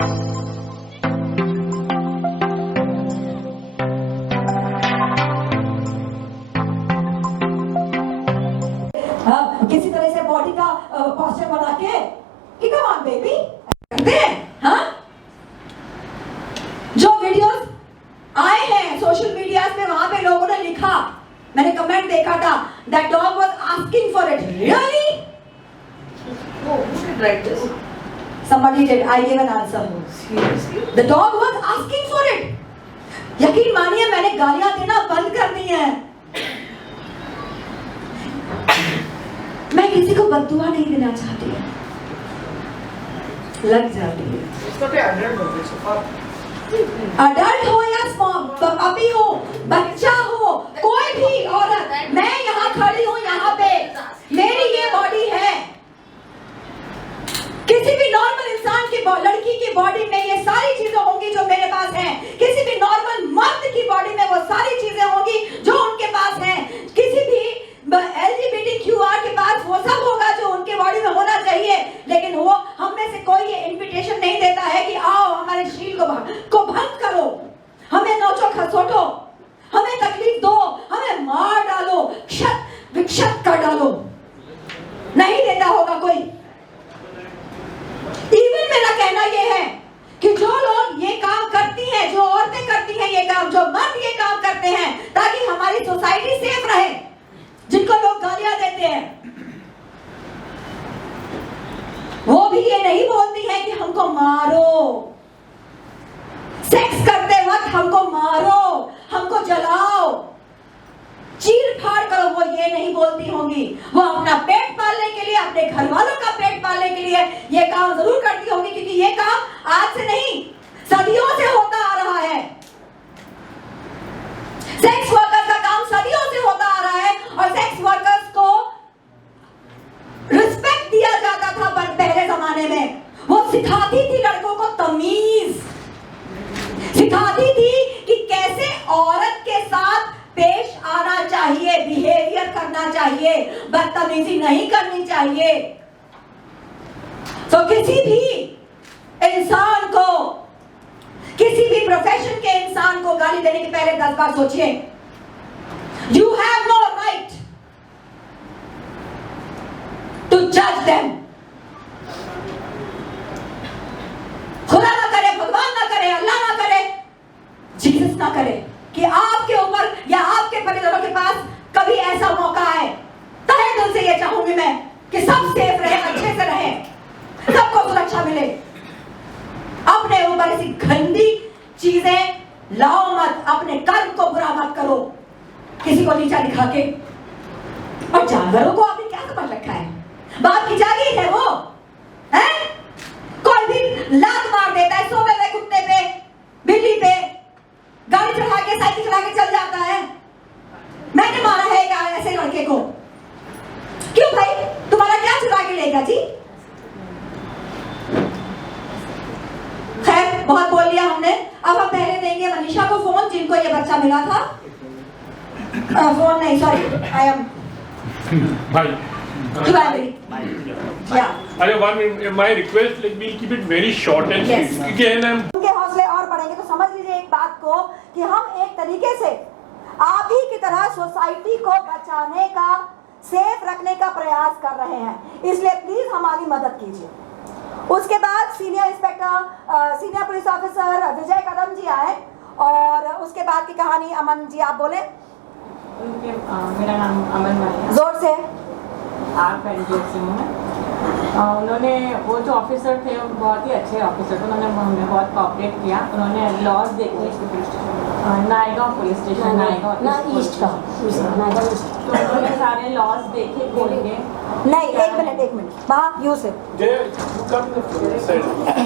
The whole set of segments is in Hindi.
किसी तरह से बॉडी का पोस्चर बना के कम ऑन बेबी करते हैं। हाँ, जो वीडियोस आए हैं सोशल मीडिया पे, वहां पे लोगों ने लिखा, मैंने कमेंट देखा था, that dog was asking for it. Really? Oh, who did write this? Somebody did. I gave an answer. Seriously? The dog was asking for it. यकीन मानिए मैंने गालियां देना बंद कर दी हैं। मैं किसी को बद्दुआ नहीं देना चाहती, लग जाती है। It's not an adult dog, it's a adult हो या पपी हो, बच्चा हो, कोई भी औरत, मैं यहाँ खड़ी हूँ, यहाँ पे मेरी ये बॉडी है। किसी भी नॉर्मल इंसान की लड़की की बॉडी में ये सारी चीजें होंगी जो मेरे पास हैं। किसी भी नॉर्मल मर्द की बॉडी में वो सारी चीजें होंगी जो उनके पास हैं। किसी भी LGBTQR के पास वो सब होगा जो उनके बॉडी में होना चाहिए। लेकिन वो हम में से कोई ये इनविटेशन नहीं देता है कि आओ हमारे शील को भंग करो, हमें नोचो खसोटो, हमें तकलीफ दो, हमें मार डालो, क्षत विक्षत कर डालो। नहीं देता होगा कोई। इवन मेरा कहना यह है कि जो लोग ये काम करती हैं, जो औरतें करती हैं ये काम, जो मर्द ये काम करते हैं ताकि हमारी सोसाइटी सेफ रहे, जिनको लोग गालियां देते हैं, वो भी ये नहीं बोलती है कि हमको मारो, सेक्स करते वक्त हमको मारो, हमको जलाओ, चीर फाड़ करो। वो ये नहीं बोलती होंगी। वो अपना पेट पालने के लिए, अपने घर वालों का पेट पालने के लिए ये काम जरूर करती होंगी, क्योंकि ये काम आज से नहीं सदियों से होता आ रहा है। सेक्स वर्कर का काम सदियों से होता आ रहा है और सेक्स वर्कर्स को रिस्पेक्ट दिया जाता था पहले जमाने में। वो सिखाती थी लड़कों को तमीज, सिखाती थी कि कैसे औरत के साथ पेश आना चाहिए, बिहेवियर करना चाहिए, बदतमीजी नहीं करनी चाहिए। तो किसी भी इंसान को, किसी भी प्रोफेशन के इंसान को गाली देने के पहले 10 बार सोचिए। You have no right to जज देम। खुदा ना करे, भगवान ना करे, अल्लाह ना करे, जीसस ना करे कि आपके ऊपर या आपके परिजनों के पास कभी ऐसा मौका आए। तहे दिल से ये चाहूंगी मैं कि सब सेफ रहे, अच्छे से रहे, सबको सुरक्षा मिले। अपने ऊपर ऐसी गंदी चीजें लाओ मत, अपने कर्म को बुरा मत करो किसी को नीचा दिखा के। और जानवरों को आपने क्या समझ रखा है? बाप की जागीर है वो, है? कोई भी लात मार देता है सोए हुए कुत्ते पे, बिल्ली पे, गाड़ी चढ़ा के, साइकिल चढ़ा के चल जाता है। मैंने मारा है क्या ऐसे लड़के को? क्यों भाई, तुम्हारा क्या चुरा के लेगा जी? खैर, बहुत बोल लिया हमने। अब हम पहले देंगे मनीषा को फोन, जिनको ये बच्चा मिला था। फोन नहीं, सॉरी, आई एम भाई yeah. my request, like, we'll keep it very short and Yes. sweet. Again, उनके हौसले और बढ़ेंगे तो समझ लीजिए एक बात को कि हम एक तरीके से आप ही की तरह सोसाइटी को बचाने का, सेफ रखने का प्रयास कर रहे हैं। इसलिए प्लीज हमारी मदद कीजिए। उसके बाद senior inspector, senior police officer Vijay Kadam ji आए और उसके बाद की कहानी अमन जी आप बोले। मेरा नाम अमन मालिया, जोर से। RPNGF से हूँ मैं। उन्होंने, वो जो ऑफिसर थे वो बहुत ही अच्छे ऑफिसर थे, उन्होंने हमें बहुत कोऑपरेट किया। उन्होंने लॉज देखे, Naigaon police station, Naigaon east का, तो उन्होंने सारे लॉज देखे, खोल के। नहीं, एक मिनट वहाँ यू से there you come to the side.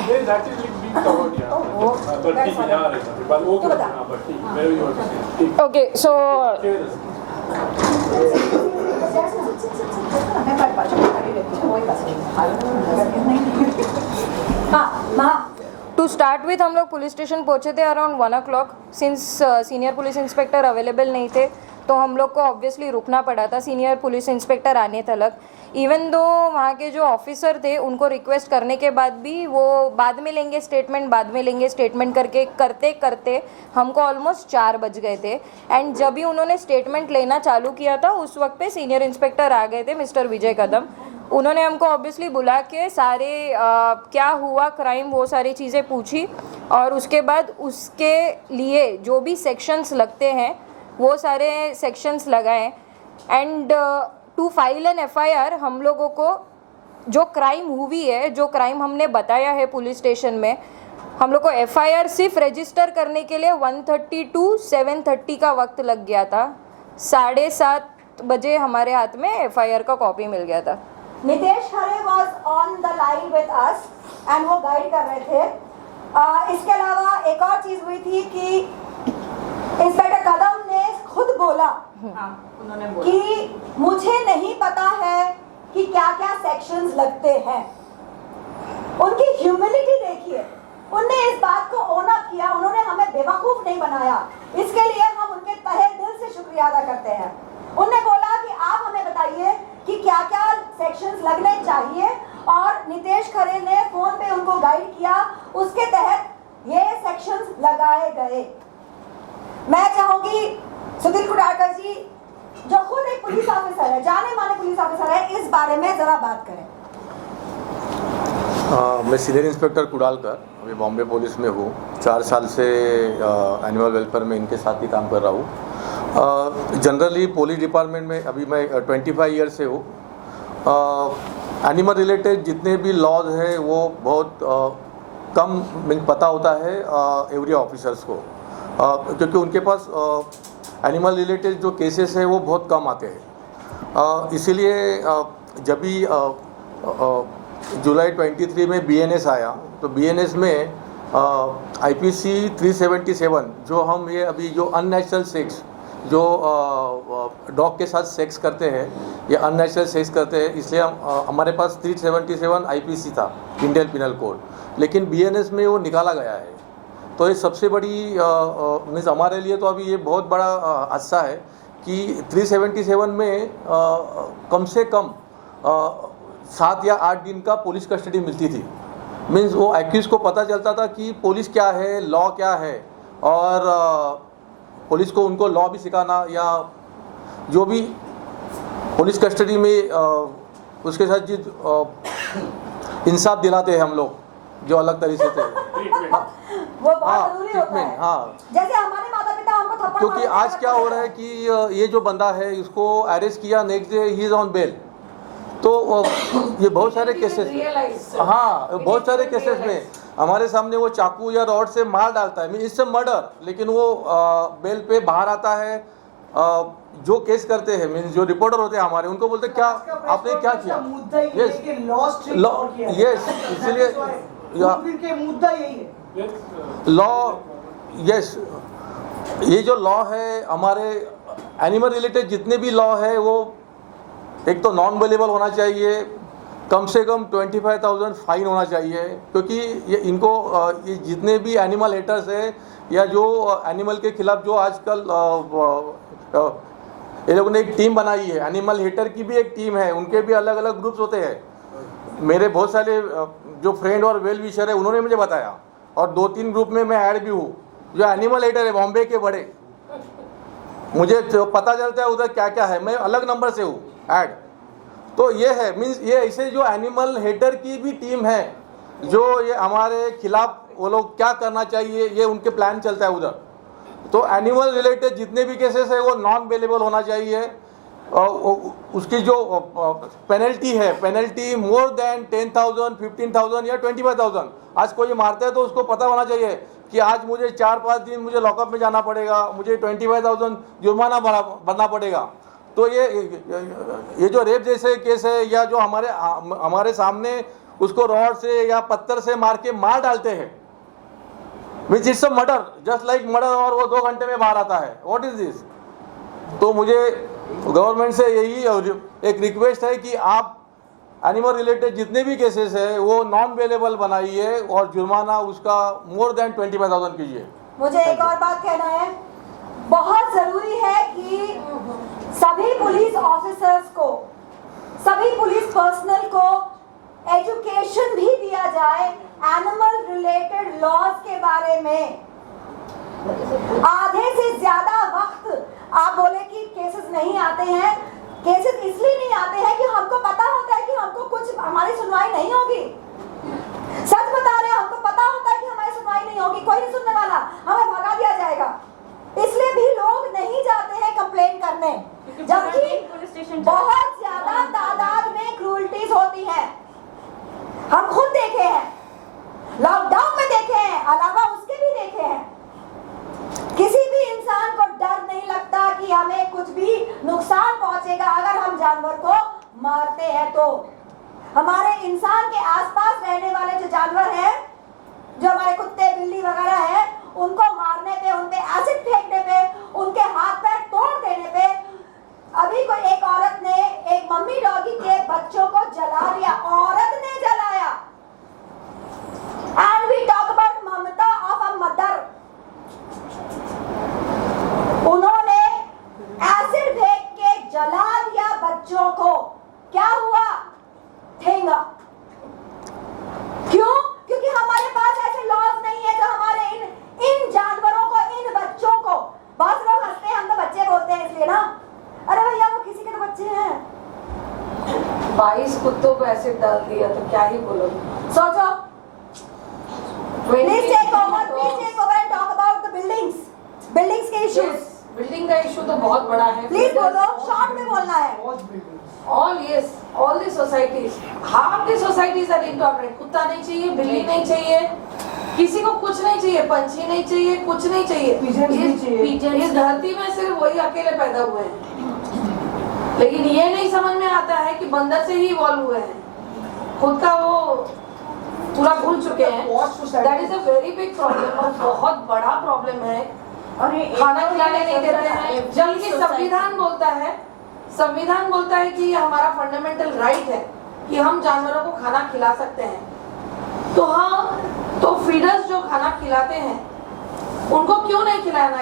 There that is like being covered, yeah. But ठीक है, यहाँ रहता है। but वो तो बता। हाँ, but ठीक, wherever you want to say. ठीक। Okay, so to start with हम लोग पुलिस स्टेशन पहुँचे थे around 1 o'clock। Since senior police inspector available नहीं थे तो हम लोग को ऑब्वियसली रुकना पड़ा था सीनियर पुलिस इंस्पेक्टर आने तक। इवन दो वहाँ के जो ऑफिसर थे उनको रिक्वेस्ट करने के बाद भी वो बाद में लेंगे स्टेटमेंट करके करते करते हमको ऑलमोस्ट 4 बज गए थे। एंड जब भी उन्होंने स्टेटमेंट लेना चालू किया था उस वक्त पे सीनियर इंस्पेक्टर आ गए थे, मिस्टर विजय कदम। उन्होंने हमको ऑब्वियसली बुला के सारे क्या हुआ क्राइम वो सारी चीज़ें पूछी और उसके बाद उसके लिए जो भी सेक्शंस लगते हैं वो सारे सेक्शंस लगाए। And to file an FIR हम लोगों को जो क्राइम हुई है, जो क्राइम हमने बताया है पुलिस स्टेशन में, हम लोग को FIR सिर्फ रजिस्टर करने के लिए 1:30 to 7:30 का वक्त लग गया था। 7:30 बजे हमारे हाथ में FIR का कॉपी मिल गया था। Nitesh Khare was on the line with us and वो गाइड कर रहे थे। इसके अलावा एक और चीज हुई थी कि इंस्पेक्टर कदम ने खुद बोला उन्होंने बोला कि मुझे नहीं पता है कि क्या क्या सेक्शंस लगते हैं। उनकी ह्यूमिलिटी देखिए, उनने इस बात को ओन अप किया, उन्होंने हमें बेवकूफ नहीं बनाया। इसके लिए हम उनके तहे दिल से शुक्रिया अदा करते हैं। उनने बोला कि आप हमें बताइए कि क्या क्या सेक्शंस लगने चाहिए और नितेश खरे ने फोन पे उनको गाइड किया, उसके तहत ये सेक्शंस लगाए गए। मैं चाहूंगी सुधीर कुडालकर जी जो खुद एक पुलिस ऑफिसर है, जाने माने पुलिस ऑफिसर है, इस बारे में जरा बात करें। मैं सीनियर इंस्पेक्टर कुडालकर अभी बॉम्बे पुलिस में हूँ। 4 साल से एनिमल वेलफेयर में इनके साथ ही काम कर रहा हूँ। जनरली पुलिस डिपार्टमेंट में अभी मैं 25 ईयर से हूँ। एनिमल रिलेटेड जितने भी लॉज है वो बहुत कम पता होता है एवरी ऑफिसर्स को, क्योंकि उनके पास एनिमल रिलेटेड जो केसेस है वो बहुत कम आते हैं। इसीलिए जब भी जुलाई 23 में BNS आया तो BNS में IPC 377 जो हम ये अभी जो अननेचुरल सेक्स जो डॉग के साथ सेक्स करते हैं या अननेचुरल सेक्स करते हैं, इसलिए हमारे पास 377 IPC था, इंडियन पिनल कोड, लेकिन BNS में वो निकाला गया है। तो ये सबसे बड़ी मीन्स हमारे लिए तो अभी ये बहुत बड़ा हादसा है कि 377 में कम से कम 7 या 8 दिन का पुलिस कस्टडी मिलती थी। मीन्स वो एक्यूज को पता चलता था कि पुलिस क्या है, लॉ क्या है, और पुलिस को उनको लॉ भी सिखाना या जो भी पुलिस कस्टडी में उसके साथ जो इंसाफ दिलाते हैं हम लोग जो अलग तरीके से वो बहुत जरूरी होता है। हाँ, जैसे हमारे माता पिता हमको थप्पड़ क्योंकि आज क्या हो रहा है कि ये जो बंदा है इसको अरेस्ट किया, नेक्स्ट डे ही इज ऑन बेल। तो ये बहुत सारे केसेस में, हाँ बहुत सारे केसेस में हमारे सामने वो चाकू या रॉड से मार डालता है, इट्स अ मर्डर, लेकिन वो बेल पे बाहर आता है। जो केस करते हैं मीन्स जो रिपोर्टर होते हैं हमारे, उनको बोलते क्या आपने क्या किया, यस इसलिए मुद्दा यही है लॉ, यस ये जो लॉ है हमारे एनिमल रिलेटेड जितने भी लॉ है वो एक तो नॉन अवेलेबल होना चाहिए, कम से कम 25,000 फाइन होना चाहिए, क्योंकि ये इनको ये जितने भी एनिमल हेटर्स है या जो एनिमल के खिलाफ जो आजकल ये लोगों ने एक टीम बनाई है, एनिमल हेटर की भी एक टीम है, उनके भी अलग अलग ग्रुप्स होते हैं। मेरे बहुत सारे जो फ्रेंड और वेल विशर है उन्होंने मुझे बताया, और 2-3 ग्रुप में मैं ऐड भी हूँ जो एनिमल हेटर है बॉम्बे के बड़े, मुझे तो पता चलता है उधर क्या क्या है, मैं अलग नंबर से हूँ ऐड। तो ये है मीन्स ये ऐसे जो एनिमल हेटर की भी टीम है जो ये हमारे खिलाफ वो लोग क्या करना चाहिए ये उनके प्लान चलता है उधर। तो एनिमल रिलेटेड जितने भी केसेस है वो नॉन अवेलेबल होना चाहिए। उसकी जो पेनल्टी है, पेनल्टी मोर देन 10,000, 15,000 या 25,000। आज कोई मारता है तो उसको पता होना चाहिए कि आज मुझे 4-5 दिन मुझे लॉकअप में जाना पड़ेगा, मुझे 25,000 जुर्माना भरना पड़ेगा। तो ये जो रेप जैसे केस है या जो हमारे सामने उसको रॉड से या पत्थर से मार के मार डालते हैं, which is murder, just like murder, और वो 2 घंटे में बाहर आता है, व्हाट इज दिस। तो मुझे गवर्नमेंट से यही एक रिक्वेस्ट है कि आप एनिमल रिलेटेड जितने भी केसेस है वो नॉन अवेलेबल बनाइए और जुर्माना उसका मोर देन 25,000 कीजिए। मुझे एक और बात कहना है, बहुत जरूरी है कि सभी पुलिस ऑफिसर्स को सभी पुलिस पर्सनल को एजुकेशन भी दिया जाए एनिमल रिलेटेड लॉज के बारे में। आधे से ज्यादा वक्त आप बोले कि केसेस नहीं आते हैं, केसेस इसलिए नहीं आते हैं कि हमको पता होता है कि हमको कुछ हमारी सुनवाई नहीं होगी। सच बता रहे हैं, हमको पता होता है कि हमारी सुनवाई नहीं होगी, कोई नहीं सुनने वाला, हमें भगा दिया जाएगा। इसलिए भी लोग नहीं जाते हैं कंप्लेन करने, जबकि बहुत ज्यादा तादाद में क्रूल्टीज होती है। हम खुद देखे हैं, लॉकडाउन में देखे हैं, अलावा उसके भी देखे हैं। किसी भी इंसान को डर नहीं लगता कि हमें कुछ भी नुकसान पहुंचेगा अगर हम जानवर को मारते हैं। तो हमारे इंसान के आसपास रहने वाले जो जानवर हैं, जो हमारे कुत्ते बिल्ली वगैरह हैं, उनको मारने पे, उन पे एसिड फेंकने पे, उनके हाथ पैर तोड़ देने पे, अभी कोई एक औरत ने एक मम्मी डॉगी के बच्चों को जला दिया, औरत ने जलाया। And we talk about mamta of a mother. उन्होंने एसिड फेंक के जला दिया बच्चों को। क्या हुआ? ठेंगा। क्यों? क्योंकि हमारे पास ऐसे लॉज नहीं है जो हमारे इन जानवरों को, इन बच्चों को, बहुत लोग हंसते हैं, हम तो बच्चे बोलते हैं इसलिए ना, अरे भैया वो किसी के तो बच्चे हैं। 22 कुत्तों को एसिड डाल दिया तो क्या ही बोलोगे। सोचो। Please take over and talk about the buildings के issues. बिल्डिंग का इशू तो बहुत बड़ा है। प्लीज बोलो, शॉर्ट में बोलना है। all the societies, half the societies are intolerant। कुत्ता नहीं चाहिए, बिल्ली नहीं चाहिए, किसी को कुछ नहीं चाहिए, पंछी नहीं चाहिए, कुछ नहीं चाहिए। इस धरती में सिर्फ वही अकेले पैदा हुए हैं, लेकिन ये नहीं समझ में आता है कि बंदर से ही इवॉल्व हुए हैं, खुद का वो पूरा भूल चुके हैं। That is a very big problem, और बहुत बड़ा प्रॉब्लम है। खाना खिलाने नहीं देते हैं, जबकि संविधान बोलता है कि ये हमारा फंडामेंटल राइट है कि हम जानवरों को खाना खिला सकते हैं। तो हाँ, तो फीडर्स जो खाना खिलाते हैं उनको क्यों नहीं खिलाने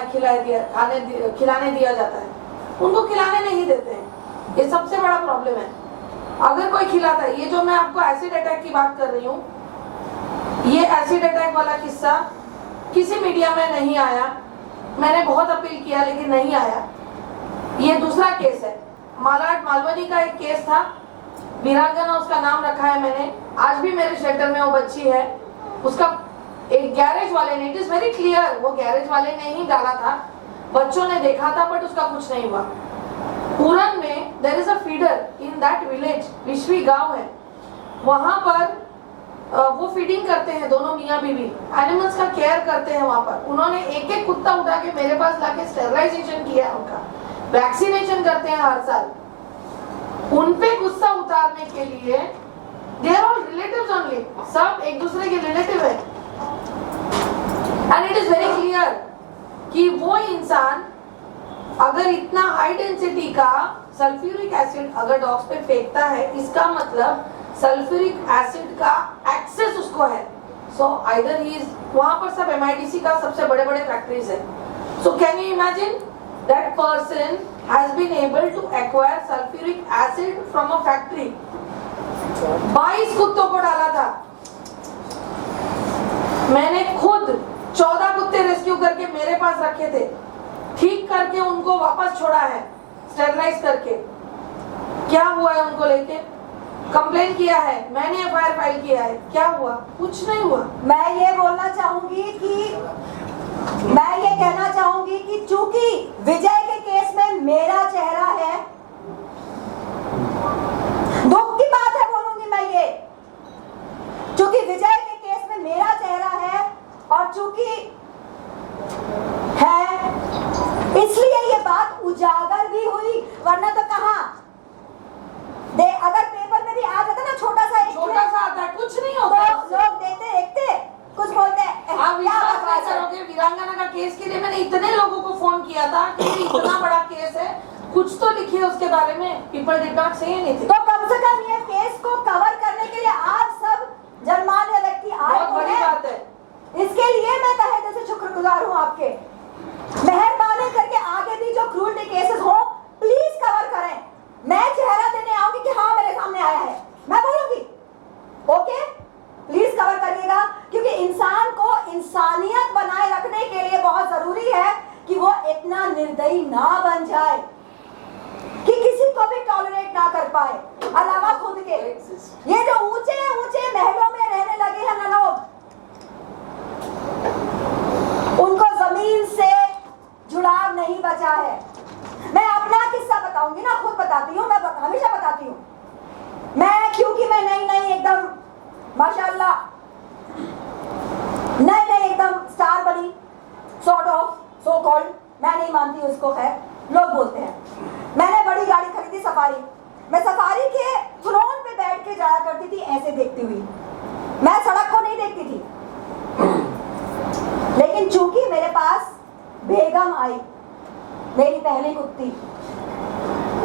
दिया जाता है? उनको खिलाने नहीं देते हैं, ये सबसे बड़ा प्रॉब्लम है। अगर कोई खिलाता है, ये जो मैं आपको एसिड अटैक की बात कर रही हूँ, ये एसिड अटैक वाला किस्सा किसी मीडिया में नहीं आया, मैंने बहुत अपील किया लेकिन नहीं आया। ये दूसरा केस है, मालाड मालवनी का एक केस था, वीरांगना उसका नाम रखा है मैंने, आज भी मेरे शेल्टर में वो बच्ची है। उसका एक गैरेज वाले ने, इट इज वेरी क्लियर, वो गैरेज वाले ने ही डाला था, बच्चों ने देखा था, बट उसका कुछ नहीं हुआ। पूरन में there is a feeder in that village, विश्वी गांव है, वहां पर वो फीडिंग करते हैं, दोनों मियाँ बीवी एनिमल्स का केयर करते हैं। वहां पर उन्होंने एक एक कुत्ता उठा के मेरे पास लाके स्टेरलाइजेशन किया है, उनका वैक्सीनेशन करते हैं हर साल। उन पे गुस्सा उतारने के लिए they are all relatives only, सब एक दूसरे के रिलेटिव है। And it is very clear कि वो इंसान अगर इतना हाई डेंसिटी का सल्फ्यूरिक एसिड अगर डॉग्स पे फेंकता है, इसका मतलब सल्फ्यूरिक एसिड का एक्सेस उसको है। सो आइदर ही इज, वहां पर सब MIDC का सबसे बड़े बड़े फैक्ट्रीज है। So can you imagine that person has been able to acquire sulphuric acid from a factory. 22 कुत्तों को डाला था, मैंने खुद 14 कुत्ते रेस्क्यू करके मेरे पास रखे थे, ठीक करके उनको वापस छोड़ा है स्टेरलाइज करके। क्या हुआ है उनको लेके? कंप्लेन किया है, मैंने FIR फाइल किया है, क्या हुआ? कुछ नहीं हुआ। मैं ये बोलना चाहूंगी कि मैं ये कहना चाहूंगी कि चूंकि विजय के केस में मेरा चेहरा है, दुख की बात है बोलूंगी मैं ये, चूंकि विजय के केस में मेरा चेहरा है और चूंकि है इसलिए ये बात उजागर भी हुई, वरना तो कहां अगर पेपर में भी आ जाता ना छोटा सा आता है, कुछ नहीं होता। तो लोग देखते कुछ बोलते हैं। आप विश्वास नहीं करोगे, वीरांगना का केस के लिए मैंने इतने लोगों को फोन किया था कि इतना बड़ा केस है, कुछ तो लिखिए उसके बारे में। People did not say anything. तो कम से कम ये केस को कवर करने के लिए आप सब जनमान्य व्यक्ति आए, बहुत बड़ी बात है। इसके लिए मैं तहे दिल से शुक्रगुजार हूँ आपके। मेहरबानी करके आगे भी जो क्रूरटी केसेस हो प्लीज कवर करें। मैं चेहरा देने आऊंगी कि हाँ मेरे इंसानियत बनाए रखने के लिए बहुत जरूरी है कि वो इतना निर्दयी ना बन जाए कि किसी को भी टॉलरेट ना कर पाए, अलावा खुद के। ये जो ऊंचे ऊंचे महलों में रहने लगे हैं ना लोग, उनको जमीन से जुड़ाव नहीं बचा है। मैं अपना किस्सा बताऊंगी ना, खुद बताती हूँ, मैं हमेशा बताती हूँ। मैं क्योंकि मैं नई एकदम माशाल्लाह नई एकदम स्टार बनी, सॉर्ट ऑफ सो कॉल्ड, मैं नहीं मानती उसको, खैर लोग बोलते हैं। मैंने बड़ी गाड़ी खरीदी सफारी, मैं सफारी के थ्रोन पे बैठ के जाया करती थी ऐसे देखती हुई, मैं सड़क को नहीं देखती थी। लेकिन चूंकि मेरे पास बेगम आई, मेरी पहली कुत्ती,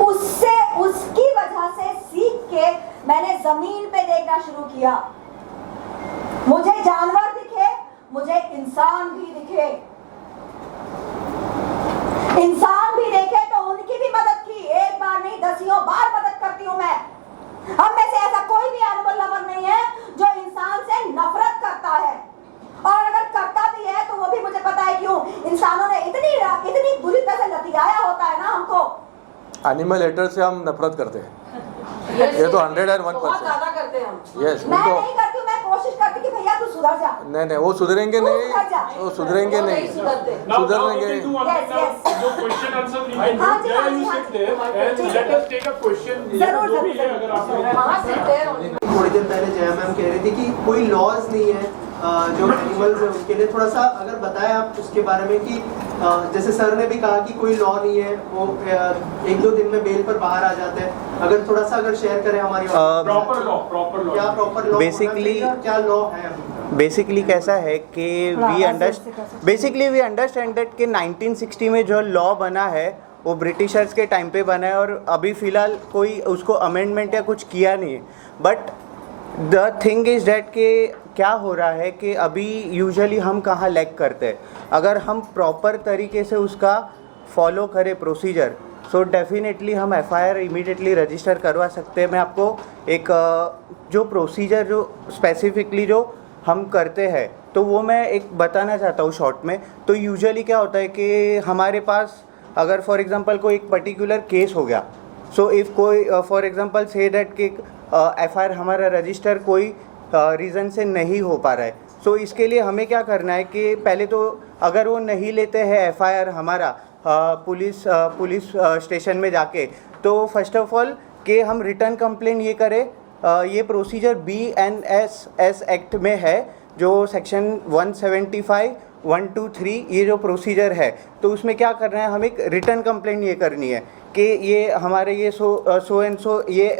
उससे उसकी वजह से सीख के मैंने जमीन पे देखना शुरू किया। मुझे जानवर दिखे, मुझे इंसान भी दिखे, इंसान भी देखे तो उनकी भी मदद की, एक बार नहीं दसियों बार मदद करती हूँ मैं। हम में से ऐसा कोई भी एनिमल लवर नहीं है जो इंसान से नफरत करता है, और अगर करता भी है तो वो भी मुझे पता है क्यों। इंसानों ने इतनी बुरी तरह से लतियाया होता है ना हमको। एनिमल हेटर से हम नफरत करते हैं, ये तो 101%। बहुत ज्यादा करते हैं हम। यस, मैं नहीं करती हूँ, मैं कोशिश करती कि भैया तू सुधर जा। नहीं वो सुधरेंगे नहीं, वो सुधरेंगे नहीं, सुधरेंगे। जो क्वेश्चन आंसर नहीं है, हाँ जी, there you sit there and let us take a question। जरूर, जो भी है, अगर आप वहाँ से देर होने थोड़ी देर पहले जया मैम कह रही थी कि कोई लॉज नहीं है जो एनिमल्स है उसके लिए, थोड़ा सा अगर बताएं आप उसके बारे में कि जैसे सर ने भी कहा कि कोई लॉ नहीं है, वो 1-2 दिन में बेल पर बाहर आ जाते हैं। अगर थोड़ा सा अगर शेयर करें हमारी प्रॉपर लॉ क्या प्रॉपर लॉ बेसिकली क्या लॉ है अभी? बेसिकली कैसा है कि वी अंडरस्टैंड दैट कि 1960 में जो लॉ बना है वो ब्रिटिशर्स के टाइम पे बना है, और अभी फ़िलहाल कोई उसको अमेंडमेंट या कुछ किया नहीं है। But the thing is that कि क्या हो रहा है कि अभी यूजुअली हम कहाँ लैग करते हैं, अगर हम प्रॉपर तरीके से उसका फॉलो करें प्रोसीजर, सो डेफिनेटली हम एफआईआर इमीडिएटली रजिस्टर करवा सकते हैं। मैं आपको एक जो प्रोसीजर जो स्पेसिफिकली जो हम करते हैं तो वो मैं एक बताना चाहता हूँ शॉर्ट में। तो यूजुअली क्या होता है कि हमारे पास अगर फॉर एग्जांपल कोई एक पर्टिकुलर केस हो गया, सो इफ़ कोई फॉर एग्जांपल से दैट कि एफआईआर हमारा रजिस्टर कोई रीज़न से नहीं हो पा रहा है, सो इसके लिए हमें क्या करना है कि पहले तो अगर वो नहीं लेते हैं एफआईआर हमारा पुलिस स्टेशन में जाके, तो फर्स्ट ऑफ ऑल कि हम रिटर्न कंप्लेंट ये करें। ये प्रोसीजर BNSS एक्ट में है, जो सेक्शन 175, 123 ये जो प्रोसीजर है, तो उसमें क्या करना है, हम एक रिटर्न कंप्लेंट ये करनी है कि ये हमारे ये सो एंड सो ये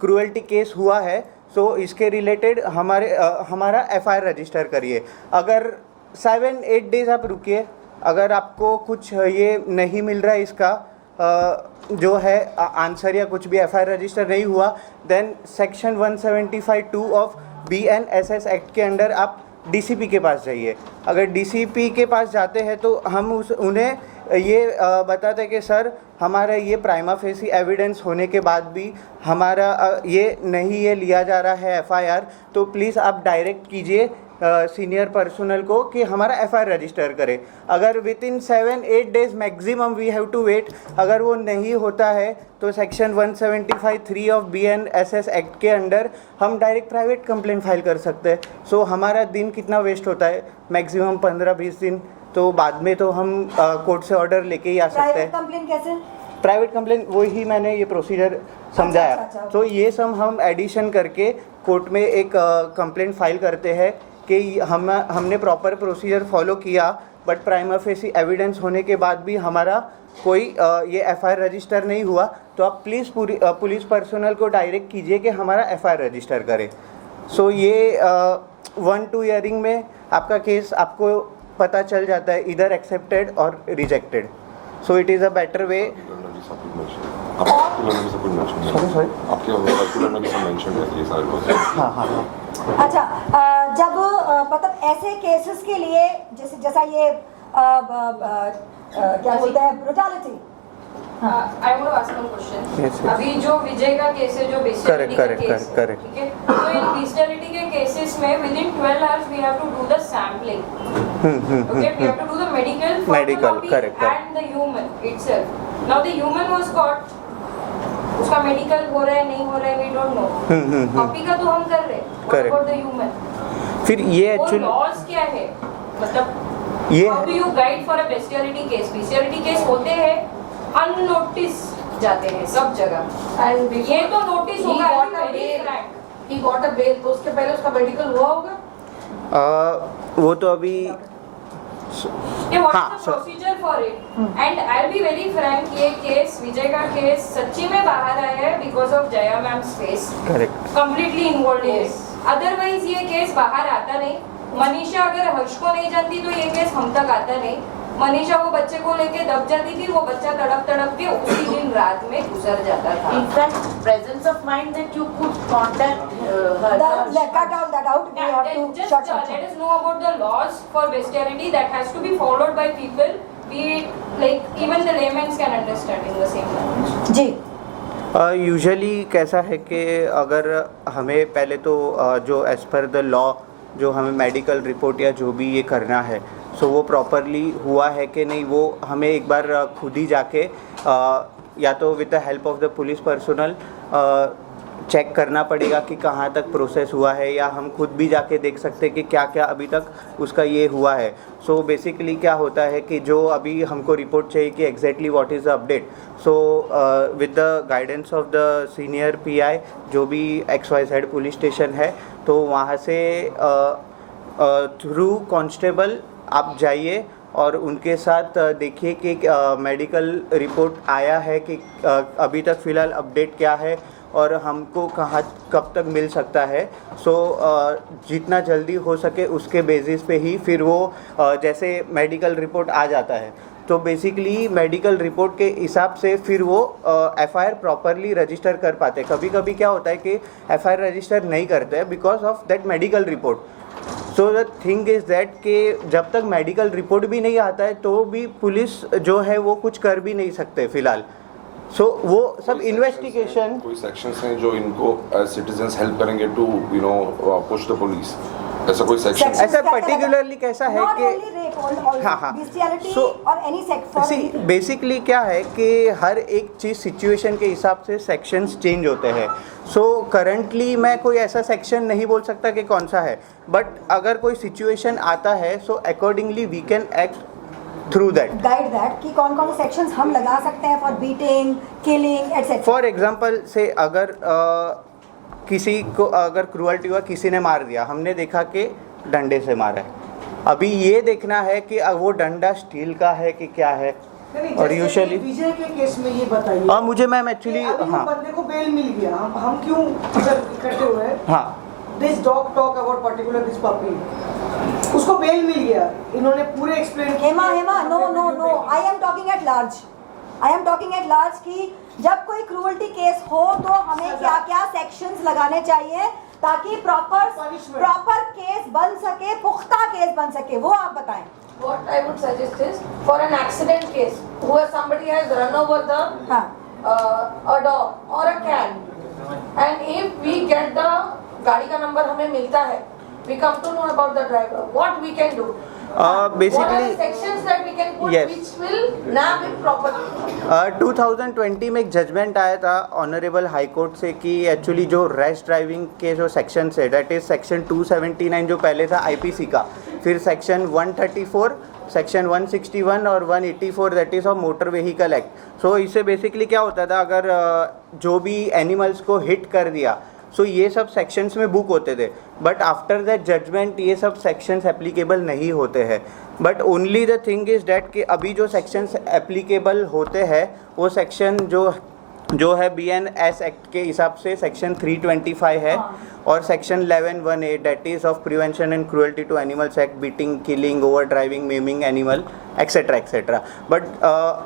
क्रूएल्टी केस हुआ है, सो इसके रिलेटेड हमारा एफआईआर रजिस्टर करिए। अगर 7-8 डेज आप रुकिए, अगर आपको कुछ ये नहीं मिल रहा है इसका जो है आंसर या कुछ भी एफआईआर रजिस्टर नहीं हुआ, then section 175(2) of BNSS act के अंडर आप DCP के पास जाइए। अगर DCP के पास जाते हैं तो हम उन्हें ये बताते हैं कि सर हमारा ये प्राइमा फेसी एविडेंस होने के बाद भी हमारा ये नहीं ये लिया जा रहा है एफआईआर, तो प्लीज़ आप डायरेक्ट कीजिए सीनियर पर्सनल को कि हमारा एफआईआर रजिस्टर करे। अगर within 7-8 days maximum we have to wait, अगर वो नहीं होता है तो सेक्शन 175(3) ऑफ BNSS एक्ट के अंडर हम डायरेक्ट प्राइवेट कंप्लेंट फाइल कर सकते हैं। सो हमारा दिन कितना वेस्ट होता है, मैक्सिमम 15-20 दिन, तो बाद में तो हम कोर्ट से ऑर्डर लेके ही आ सकते हैं। प्राइवेट कंप्लेंट कैसे? प्राइवेट कंप्लेंट वही मैंने ये प्रोसीजर समझाया। अच्छा, तो ये सब हम एडिशन करके कोर्ट में एक कंप्लेंट फाइल करते हैं कि हमने प्रॉपर प्रोसीजर फॉलो किया, बट प्राइमा फेसी एविडेंस होने के बाद भी हमारा कोई ये एफआईआर रजिस्टर नहीं हुआ, तो आप प्लीज़ पुलिस पर्सनल को डायरेक्ट कीजिए कि हमारा एफआईआर रजिस्टर करें। सो ये 1-2 ईयरिंग में आपका केस आपको पता चल जाता है, इधर एक्सेप्टेड और rejected. So it is a better way. अच्छा, जब मतलब ऐसे केसेस के लिए जैसा ये क्या बोलते हैं brutality, I want to ask one question. Yes, yes. अभी जो विजय का केस है, जो बेसियलिटी का Correct, केस है, correct. ठीक है, तो इन बेसियलिटी के केसेस में within 12 hours we have to do the sampling, okay, we have to do the medical for Medical, the copy correct. and the human itself. Now the human was caught, उसका मेडिकल हो रहा है नहीं हो रहा है, we don't know. कॉपी का तो हम कर रहे हैं, what Correct. about the human? फिर ये वो एक्चुअली लॉज क्या है, मतलब ये how do you guide for a bestiality case? Bestiality case होते हैं अननोटिस जाते हैं सब जगह, And ये तो नोटिस होगा he got a bail. He got a bail. तो उसके पहले उसका मेडिकल हुआ होगा? वो तो अभी व्हाट हाँ, is the procedure for it? And I will be very Frank, ये केस विजय का केस सच्ची में बाहर आया है because of Jaya ma'am's face, correct completely involve in it, otherwise ये केस बाहर आता नहीं। मनीषा अगर हर्ष को नहीं जानती तो ये केस हम तक आता नहीं। मनीषा वो बच्चे को लेके दब जाती थी, वो बच्चा तड़प तड़प के उसी दिन रात में गुजर जाता था। In fact, presence of mind that you could contact her. Cut all that out. We have to Just shut up. let us know about the laws for bestiality that has to be followed by people, be it like even the laymen can understand in the same language. जी यूजुअली कैसा है कि अगर हमें पहले तो जो एज़ पर द लॉ जो हमें मेडिकल रिपोर्ट या जो भी ये करना है, सो वो प्रॉपरली हुआ है कि नहीं, वो हमें एक बार खुद ही जाके या तो with the help of the police personnel check करना पड़ेगा कि कहाँ तक प्रोसेस हुआ है, या हम खुद भी जाके देख सकते हैं कि क्या क्या अभी तक उसका ये हुआ है। सो बेसिकली क्या होता है कि जो अभी हमको रिपोर्ट चाहिए कि exactly what is the update, so with the guidance of the senior pi जो भी XYZ पुलिस स्टेशन है, तो वहाँ से थ्रू कांस्टेबल आप जाइए और उनके साथ देखिए कि मेडिकल रिपोर्ट आया है कि अभी तक फ़िलहाल अपडेट क्या है और हमको कहाँ कब तक मिल सकता है। सो जितना जल्दी हो सके उसके बेसिस पे ही फिर वो जैसे मेडिकल रिपोर्ट आ जाता है, तो बेसिकली मेडिकल रिपोर्ट के हिसाब से फिर वो FIR प्रॉपरली रजिस्टर कर पाते। कभी कभी क्या होता है कि FIR रजिस्टर नहीं करते हैं because of that medical report. So the thing is that कि जब तक मेडिकल रिपोर्ट भी नहीं आता है तो भी पुलिस जो है वो कुछ कर भी नहीं सकते फ़िलहाल। सो वो सब इन्वेस्टिगेशन कोई सेक्शंस हैं जो इनको एज सिटीजंस हेल्प करेंगे टू पुश द पुलिस, ऐसा कोई सेक्शन? ऐसा पर्टिकुलरली कैसा है Not कि only rape, all हाँ, हाँ. bestiality So, or any sex for anything. Basically क्या है कि हर एक चीज़ सिचुएशन के हिसाब से सेक्शंस चेंज होते हैं। सो करंटली मैं कोई ऐसा सेक्शन नहीं बोल सकता कि कौन सा है, बट अगर कोई सिचुएशन आता है so accordingly we can act through that. Guide that कि कौन कौन से सेक्शंस हम लगा सकते हैं for beating, killing etcetera. For example से अगर किसी को अगर क्रूअल्टी हुआ, किसी ने मार दिया, हमने देखा कि डंडे से मारा है, अभी ये देखना है कि वो डंडा स्टील का है कि क्या है। और यूजुअली विजय के केस में ये बताइए। मुझे मैम एक्चुअली हाँ बंदे को बेल मिल गया, हम क्यों अगर इकट्ठे हुए हैं, हाँ this dog talk about particular this puppy, उसको बेल मिल गया, इन्होंने पूरे explain Hema no I am talking at large कि जब कोई क्रूअल्टी केस हो तो हमें क्या क्या सेक्शंस लगाने चाहिए ताकि प्रॉपर केस बन सके, पुख्ता केस बन सके, वो आप बताएं। What I would suggest is for an accident case where somebody has run over the a dog or a cat, and if we get the गाड़ी का नंबर हमें मिलता है, we come to know about the driver, what we can do? basically what are the sections that we can put yes. which will nab it properly? 2020 में एक जजमेंट आया था ऑनरेबल हाई कोर्ट से कि एक्चुअली जो रैश ड्राइविंग के जो सेक्शन है, दैट इज सेक्शन 279 जो पहले था IPC का, फिर सेक्शन 134, सेक्शन 161 और 184 that is of motor vehicle act. So इससे बेसिकली क्या होता था, अगर जो भी एनिमल्स को हिट कर दिया, सो ये सब सेक्शंस में बुक होते थे, बट आफ्टर दैट जजमेंट ये सब सेक्शंस एप्लीकेबल नहीं होते हैं। But only the thing is that कि अभी जो सेक्शंस एप्लीकेबल होते हैं वो सेक्शन जो है BNS एक्ट के हिसाब से सेक्शन 325 है, और section 11(1)(a) that is of prevention and cruelty to animals act, beating, killing, over driving, maiming animal etcetera etcetera. But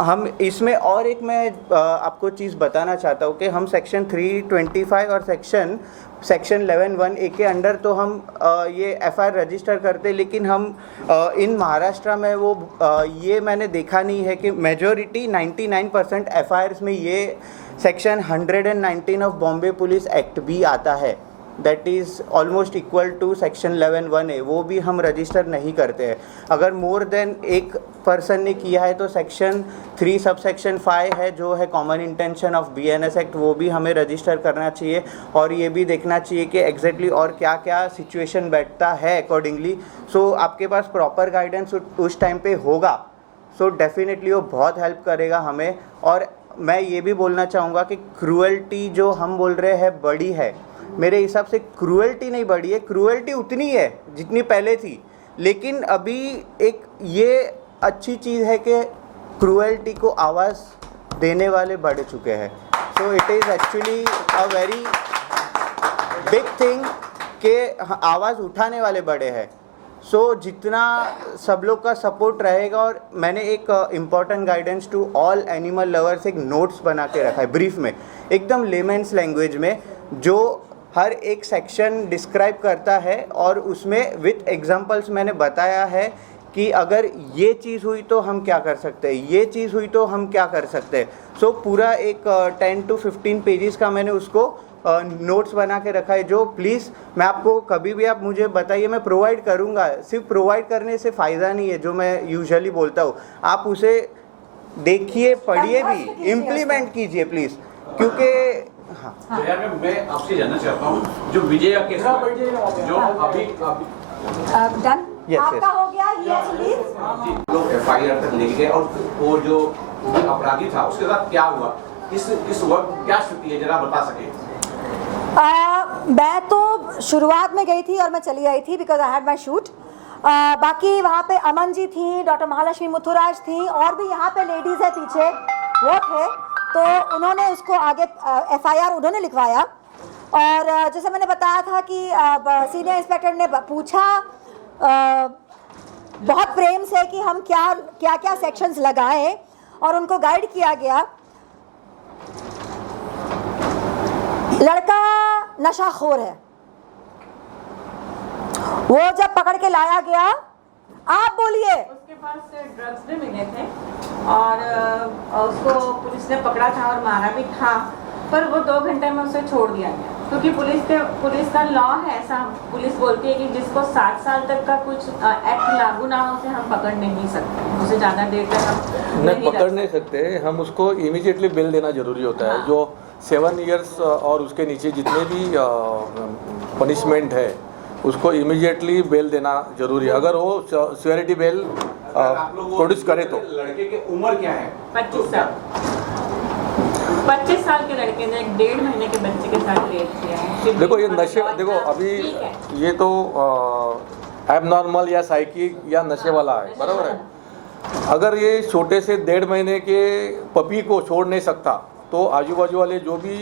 हम इसमें और एक मैं आपको चीज़ बताना चाहता हूँ कि हम सेक्शन 325 और सेक्शन 11(1)(a) के अंडर तो हम ये FIR रजिस्टर करते, लेकिन हम इन महाराष्ट्र में वो ये मैंने देखा नहीं है कि मेजॉरिटी 99% FIRs में ये section 119 of Bombay police act भी आता है, that is almost equal to section 11(1)(a), वो भी हम रजिस्टर नहीं करते हैं। अगर मोर देन एक पर्सन ने किया है तो सेक्शन 3 सबसेक्शन 5 है जो है common intention of BNS act, वो भी हमें रजिस्टर करना चाहिए और ये भी देखना चाहिए कि एग्जैक्टली और क्या क्या सिचुएशन बैठता है अकॉर्डिंगली। सो आपके पास प्रॉपर गाइडेंस उस टाइम पे होगा, सो डेफिनेटली वो बहुत हेल्प करेगा हमें। और मैं ये भी बोलना चाहूँगा कि क्रूअल्टी जो हम बोल रहे हैं बड़ी है, मेरे हिसाब से क्रूअल्टी नहीं बढ़ी है, क्रूअल्टी उतनी है जितनी पहले थी, लेकिन अभी एक ये अच्छी चीज़ है कि क्रूअल्टी को आवाज़ देने वाले बढ़ चुके हैं। So it is actually a very big thing कि आवाज़ उठाने वाले बड़े हैं। सो जितना सब लोग का सपोर्ट रहेगा, और मैंने एक important guidance to all animal lovers एक नोट्स बना के रखा है ब्रीफ में, एकदम लेमेंस लैंग्वेज में, जो हर एक सेक्शन डिस्क्राइब करता है और उसमें विथ एग्जांपल्स मैंने बताया है कि अगर ये चीज़ हुई तो हम क्या कर सकते हैं, ये चीज़ हुई तो हम क्या कर सकते हैं। सो पूरा एक 10 to 15 पेजेस का मैंने उसको नोट्स बना के रखा है, जो प्लीज़ मैं आपको कभी भी आप मुझे बताइए, मैं प्रोवाइड करूँगा। सिर्फ प्रोवाइड करने से फ़ायदा नहीं है, जो मैं यूजुअली बोलता हूँ, आप उसे देखिए, पढ़िए भी, इम्प्लीमेंट कीजिए प्लीज़, क्योंकि हाँ। मैं आपसे जानना चाहता हूँ, जो विजय का केस जो अभी डन Yes, आपका yes. हो गया, yes, please. लोग FIR तक ले गए और वो जो अपराधी था उसके साथ क्या हुआ, इस वक्त क्या स्थिति है, जरा बता सके। मैं तो शुरुआत में गई थी और मैं चली आई थी because I had my shoot. बाकी वहाँ पे अमन जी थी, डॉक्टर महालक्ष्मी मुथुराज थी, और भी यहाँ पे लेडीज़ है पीछे, वो थे, तो उन्होंने उसको आगे FIR उन्होंने लिखवाया। और जैसे मैंने बताया था कि सीनियर इंस्पेक्टर ने पूछा बहुत प्रेम से कि हम क्या क्या सेक्शंस लगाए, और उनको गाइड किया गया। लड़का नशाखोर है, वो जब पकड़ के लाया गया, आप बोलिए। उसके पास ड्रग्स भी मिले थे और उसको पुलिस ने पकड़ा था और मारा भी था, पर वो 2 घंटे में उसे छोड़ दिया गया, क्योंकि पुलिस का लॉ है ऐसा, पुलिस बोलती है कि जिसको 7 साल तक का कुछ एक्ट लागू ना हो उसे हम पकड़ नहीं सकते, उसे ज़्यादा देर तक हम नहीं पकड़ नहीं सकते, हम उसको इमीडिएटली बेल देना जरूरी होता है। जो 7 इयर्स और उसके नीचे जितने भी पनिशमेंट है उसको इमीडिएटली बेल देना जरूरी है, अगर वो सिक्योरिटी बेल प्रोड्यूस करे तो। लड़के की उम्र क्या है? 25 साल। 25 साल के लड़के ने 1.5 महीने के बच्चे के साथ रेप किया है। देखो ये नशे, देखो अभी ये तो एबनॉर्मल या साइकिक या नशे वाला है, बराबर है। अगर ये छोटे से 1.5 महीने के पपी को छोड़ नहीं सकता, तो आजू बाजू वाले जो भी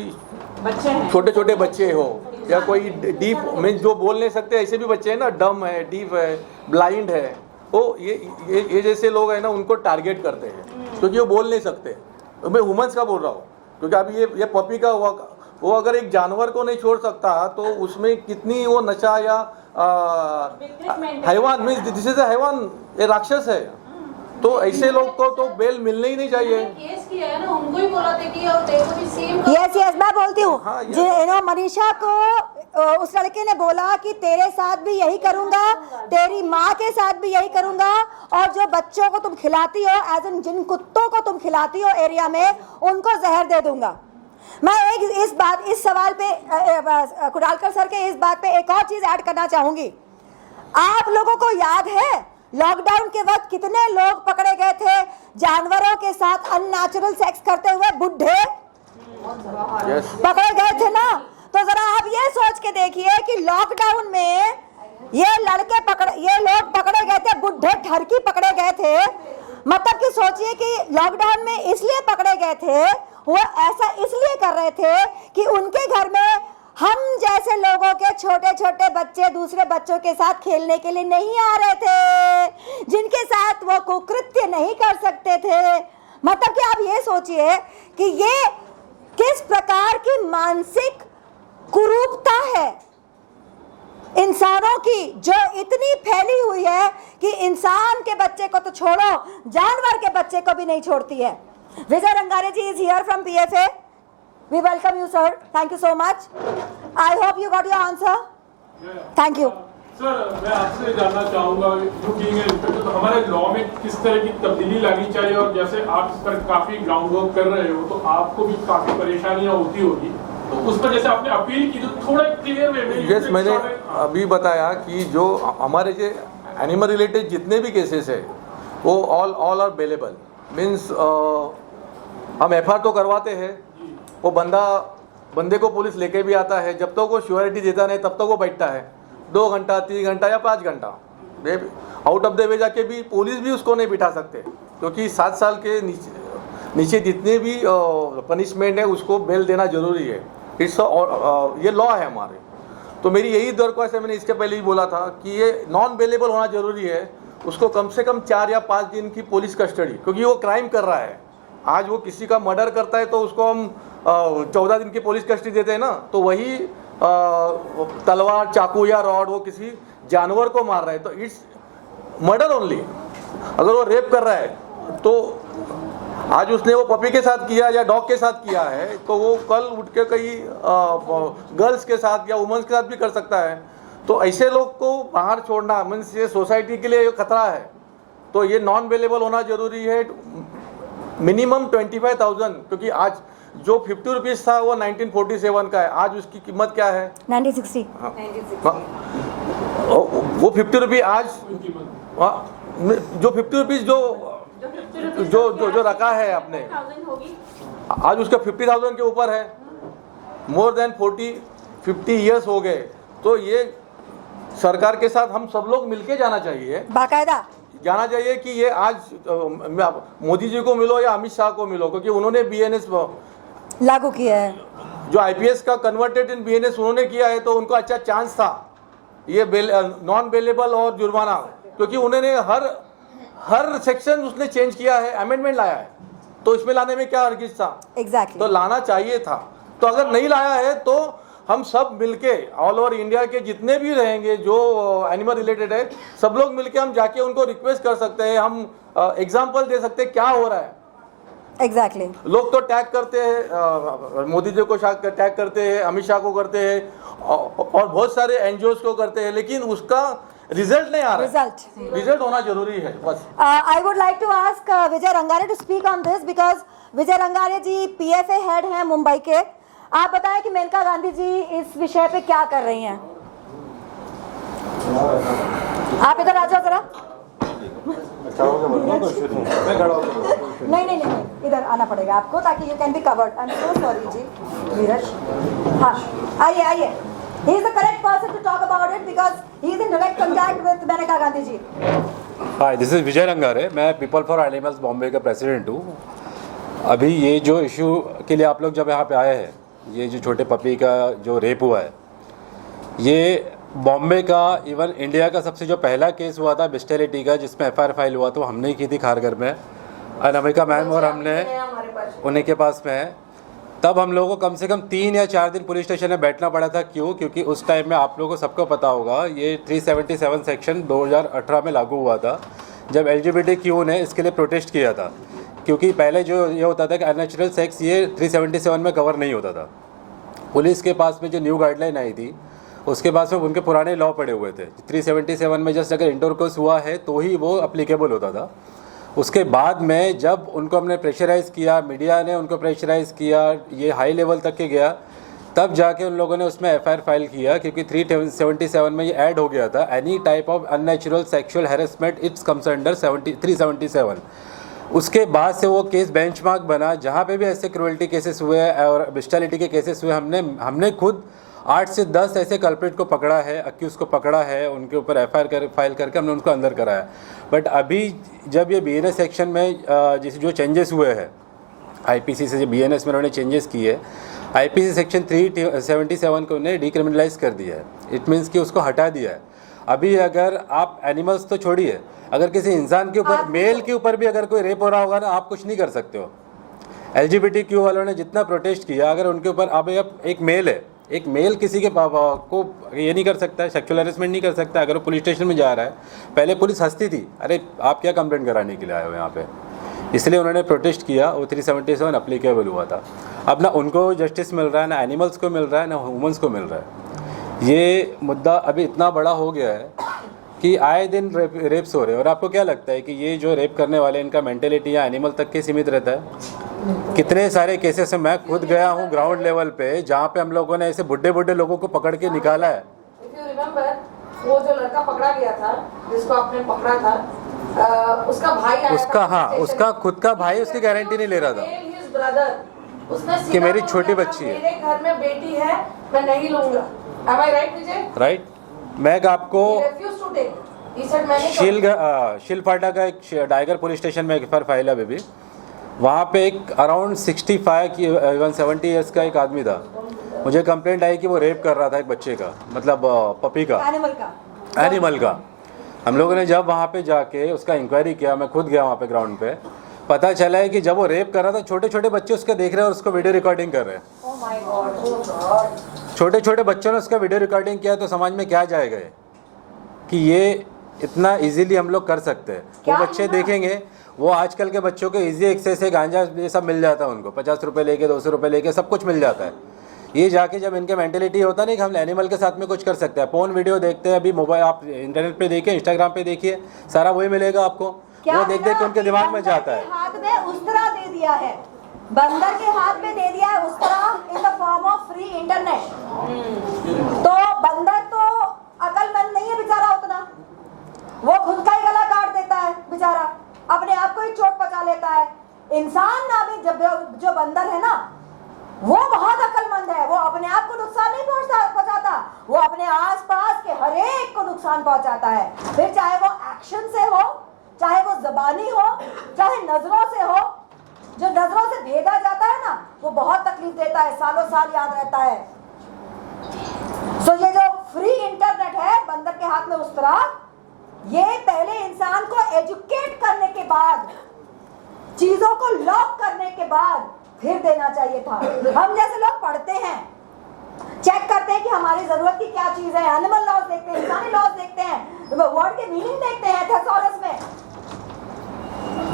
बच्चे हैं, छोटे छोटे बच्चे हो या कोई डीप मीन जो बोल नहीं सकते, ऐसे भी बच्चे हैं ना, डम है, डीप है, ब्लाइंड है, वो ये जैसे लोग हैं ना, उनको टारगेट करते हैं क्योंकि वो बोल नहीं सकते। तो मैं ह्यूमंस का बोल रहा हूँ, क्योंकि अभी ये पपी का हुआ, वो अगर एक जानवर को नहीं छोड़ सकता तो उसमें कितनी वो नशा या हैवान मीन्स दिस इज अ हैवान, ये राक्षस है, तो ऐसे लोग को तो बेल मिलने ही नहीं चाहिए। केस किया है ना, उनको ही बोला था कि और देखो भी सेम। यस मैं बोलती हूँ, हाँ, मनीषा को उस लड़के ने बोला कि तेरे साथ भी यही करूंगा, तेरी माँ के साथ भी यही करूंगा, और जो बच्चों को तुम खिलाती हो, एज इन जिन कुत्तों को तुम खिलाती हो एरिया में, उनको जहर दे दूंगा। मैं इस सवाल पे कुडालकर सर के इस बात पे एक और चीज ऐड करना चाहूंगी। आप लोगों को याद है लॉकडाउन के वक्त कितने लोग पकड़े गए थे जानवरों के साथ अननेचुरल सेक्स करते हुए, बुढ़े पकड़े गए थे ना। तो जरा आप ये सोच के देखिए कि लॉकडाउन में ये लोग पकड़े गए थे, बुढ़े ठरकी पकड़े गए थे। मतलब कि सोचिए कि लॉकडाउन में इसलिए पकड़े गए थे, वो ऐसा इसलिए कर रहे थे कि उनके घर में हम जैसे लोगों के छोटे छोटे बच्चे दूसरे बच्चों के साथ खेलने के लिए नहीं आ रहे थे, जिनके साथ वो कुकृत्य नहीं कर सकते थे। मतलब कि आप ये सोचिए कि ये किस प्रकार की मानसिक कुरूपता है इंसानों की, जो इतनी फैली हुई है कि इंसान के बच्चे को तो छोड़ो, जानवर के बच्चे को भी नहीं छोड़ती है। Vijay Rangare ji is here from PFA. We welcome you, sir. Thank you so much. I hope you got your answer. Thank you. Sir मैं आपसे जानना चाहूँगा, जो बीइंग एन इंस्पेक्टर, तो हमारे लॉ में किस तरह की तब्दीली लानी चाहिए, और जैसे आप इस पर काफ़ी ग्राउंड वर्क कर रहे हो तो आपको भी काफ़ी परेशानियाँ होती होगी, तो उस पर जैसे आपने अपील की तो थोड़ा क्लियर वे में। यस, मैंने अभी बताया कि जो हमारे जो एनिमल रिलेटेड जितने भी केसेस है वो ऑल आर बेलेबल। मीन्स हम FIR तो करवाते हैं, वो बंदे को पुलिस लेके भी आता है, जब तक वो श्योरिटी देता नहीं तब तक वो बैठता है 2 घंटा 3 घंटा या 5 घंटा। आउट ऑफ द वे जाके भी पुलिस भी उसको नहीं बिठा सकते, क्योंकि 7 साल के नीचे जितने भी पनिशमेंट है उसको बेल देना जरूरी है। ये लॉ है हमारे। तो मेरी यही दरख्वास्त है, मैंने इसके पहले ही बोला था कि ये नॉन बेलेबल होना जरूरी है। उसको कम से कम 4 या 5 दिन की पुलिस कस्टडी, क्योंकि वो क्राइम कर रहा है। आज वो किसी का मर्डर करता है तो उसको हम 14 दिन की पुलिस कस्टडी देते हैं ना, तो वही तलवार चाकू या रॉड वो किसी जानवर को मार रहा है तो इट्स मर्डर ओनली। अगर वो रेप कर रहा है तो आज उसने वो पपी के साथ किया या डॉग के साथ किया है, तो वो कल उठ के कई गर्ल्स के साथ या वुमेन्स के साथ भी कर सकता है। तो ऐसे लोग को बाहर छोड़ना मीन्स ये सोसाइटी के लिए खतरा है। तो ये नॉन अवेलेबल होना जरूरी है। मिनिमम 25,000, क्योंकि आज जो 50 रुपीज़ था वो 1947 का है, आज उसकी कीमत क्या है 1960। वो 50 रुपये आज जो 50 रुपीज़ जो रखा है आपने, आज उसका 50,000 के ऊपर है। मोर देन 40-50 ईयर्स हो गए। तो ये सरकार के साथ हम सब लोग मिलके जाना चाहिए, बाकायदा जाना चाहिए कि ये आज मोदी जी को मिलो या अमित शाह को मिलो, क्योंकि उन्होंने BNS लागू किया है। जो IPS का कन्वर्टेड इन BNS उन्होंने किया है, तो उनको अच्छा चांस था ये नॉन बेलेबल और जुर्माना, क्योंकि उन्होंने हर सेक्शन उसने चेंज किया है, अमेंडमेंट लाया है। तो इसमें लाने में क्या हरगिज था? एग्जैक्टली तो लाना चाहिए था। तो अगर नहीं लाया है तो हम सब मिलके ऑल ओवर इंडिया के जितने भी रहेंगे जो एनिमल रिलेटेड है, सब लोग मिलके हम जाके उनको रिक्वेस्ट कर सकते हैं, हम एग्जांपल दे सकते हैं क्या हो रहा है। एग्जैक्टली लोग तो टैग करते हैं, मोदी जी को टैग करते हैं, अमित शाह को करते हैं और बहुत सारे NGOs को करते हैं, लेकिन उसका रिजल्ट नहीं आ रहा है। रिजल्ट होना जरूरी है बस। I would like to ask Vijay Rangare to speak on this, because Vijay Rangare ji PFA head हैं मुंबई के। आप बताएं कि मेनका गांधी जी इस विषय पे क्या कर रही हैं। आप इधर आ जाओ जरा। नहीं, इधर आना पड़ेगा आपको ताकि you can be covered. I am so sorry ji Neeraj. हाँ, आइए। He is the correct person to talk about it because he is in direct contact with Maneka Gandhi ji. Hi, this is Vijay Rangare. मैं पीपल फॉर एनिमल्स बॉम्बे का प्रेसिडेंट हूँ। अभी ये जो इशू के लिए आप लोग जब यहाँ पे आए हैं, ये जो छोटे पपी का जो रेप हुआ है, ये बॉम्बे का इवन इंडिया का सबसे जो पहला केस हुआ था बेस्टियलिटी का, जिसमें FIR फाइल हुआ, तो हमने की थी खारगर में, अनामिका मैम और हमने उन्हीं के पास में है। तब हम लोगों को कम से कम 3 या 4 दिन पुलिस स्टेशन में बैठना पड़ा था। क्यों? क्योंकि उस टाइम में आप लोगों को सबको पता होगा, ये 377 सेक्शन 2018 में लागू हुआ था, जब LGBTQ ने इसके लिए प्रोटेस्ट किया था। क्योंकि पहले जो ये होता था कि अननेचुरल सेक्स ये 377 में कवर नहीं होता था। पुलिस के पास में जो न्यू गाइडलाइन आई थी, उसके पास में उनके पुराने लॉ पड़े हुए थे। 377 में जस्ट अगर इंटरकोर्स हुआ है तो ही वो अप्लीकेबल होता था। उसके बाद में जब उनको हमने प्रेशराइज़ किया, मीडिया ने उनको प्रेशराइज़ किया, ये हाई लेवल तक के गया, तब जाके उन लोगों ने उसमें FIR फाइल किया। क्योंकि 377 में ये ऐड हो गया था, any type of unnatural sexual harassment it's comes under 377। उसके बाद से वो केस बेंचमार्क बना। जहाँ पे भी ऐसे क्रूअल्टी केसेस हुए और बेस्टियलिटी के केसेस हुए, हमने खुद 8 से 10 ऐसे कल्प्रिट को पकड़ा है, अक्यूज़ को पकड़ा है, उनके ऊपर FIR फाइल करके हमने उनको अंदर कराया। बट अभी जब ये BNS सेक्शन में जो चेंजेस हुए हैं, आईपीसी से जो बीएनएस में उन्होंने चेंजेस किए, आईपीसी सेक्शन 377 को उन्हें डिक्रिमिनलाइज कर दिया है। इट मीन्स कि उसको हटा दिया है। अभी अगर आप एनिमल्स तो छोड़िए, अगर किसी इंसान के ऊपर, मेल के ऊपर भी अगर कोई रेप हो रहा होगा ना, आप कुछ नहीं कर सकते हो। LGBTQ वालों ने जितना प्रोटेस्ट किया, अगर उनके ऊपर अब एक मेल है, एक मेल किसी के को ये नहीं कर सकता है, सेक्सुअल हैरेसमेंट नहीं कर सकता। अगर वो पुलिस स्टेशन में जा रहा है, पहले पुलिस हंसती थी, अरे आप क्या कंप्लेंट कराने के लिए आए हो यहाँ पे, इसलिए उन्होंने प्रोटेस्ट किया। वो 377 अप्लीकेबल हुआ था। अब ना उनको जस्टिस मिल रहा है, ना एनिमल्स को मिल रहा है, ना ह्यूमंस को मिल रहा है। ये मुद्दा अभी इतना बड़ा हो गया है कि आए दिन रेप्स हो रहे हैं। और आपको क्या लगता है कि ये जो रेप करने वाले, इनका मेंटेलिटी या एनिमल तक के सीमित रहता है? कितने सारे केसेस में मैं खुद गया हूँ ग्राउंड लेवल पे, जहाँ पे हम लोगों ने ऐसे बुढ़े लोगों को पकड़ के निकाला है। If you remember, वो जो लड़का पकड़ा गया था, जिसको आपने पकड़ा था, उसका भाई आया उसका, था, हाँ, उसका खुद का भाई उसकी गारंटी नहीं ले रहा था his brother, उसने कि सीधा मेरी बोल छोटी दिया था, बच्ची है। मेरे घर में बेटी है, मैं नहीं लूंगा। Am I right, Vijay? Right. मैं आपको He refused to take. He said, मैं नहीं शिलफाटा का एक डाइगर पुलिस स्टेशन में FIR फाइल है अभी। वहाँ पे एक अराउंड 65 की 70 ईयर्स का एक आदमी था। मुझे कंप्लेंट आई कि वो रेप कर रहा था एक बच्चे का, मतलब पपी का, एनिमल का। हम लोगों ने जब वहाँ पे जाके उसका इंक्वायरी किया, मैं खुद गया वहाँ पे ग्राउंड पे, पता चला है कि जब वो रेप कर रहा था, छोटे छोटे बच्चे उसका देख रहे हैं और उसको वीडियो रिकॉर्डिंग कर रहे हैं। छोटे छोटे बच्चों ने उसका वीडियो रिकॉर्डिंग किया, तो समाज में क्या जाएगा कि ये इतना इजीली हम लोग कर सकते हैं। वो बच्चे देखेंगे, वो आजकल के बच्चों के इजी एक्सेस है, गांजा ये सब मिल जाता है उनको, 50 रुपये लेके, 200 रुपये लेके सब कुछ मिल जाता है। ये जाके जब इनके मेंटेलिटी होता नहीं कि हम एनिमल के साथ में कुछ कर सकते हैं। फोन वीडियो देखते हैं, अभी मोबाइल आप इंटरनेट पे देखिए, इंस्टाग्राम पे देखिए, सारा वही मिलेगा आपको। वो देख देख के उनके दिमाग में जाता है। हाथ में उस्तरा दे दिया है, बंदर के हाथ में दे दिया है उस्तरा in the form of free internet. तो बंदर तो अकलमंद नहीं है बेचारा उतना, वो खुद का ही गला काट देता है बेचारा, अपने आप को ही चोट पहुंचा लेता है। इंसान नामी जो बंदर है ना, वो बहुत अकलमंद है। वो अपने आप को नुकसान नहीं पहुंचाता, वो अपने आसपास के हर एक को नुकसान पहुंचाता है। फिर चाहे वो एक्शन से हो, चाहे वो जबानी हो, चाहे नजरों से हो। जो नजरों से भेदा जाता है ना, वो बहुत तकलीफ देता है, सालों साल याद रहता है। सो ये जो फ्री इंटरनेट है, बंदर के हाथ में उस्तरा, ये पहले इंसान को एजुकेट करने के बाद, चीजों को लॉक करने के बाद फिर देना चाहिए था। हम जैसे लोग पढ़ते हैं, चेक करते हैं कि हमारी जरूरत की क्या चीज है, एनिमल लॉज देखते हैं, इंसानी लॉज देखते हैं, वर्ड के मीनिंग देखते हैं थेसॉरस में।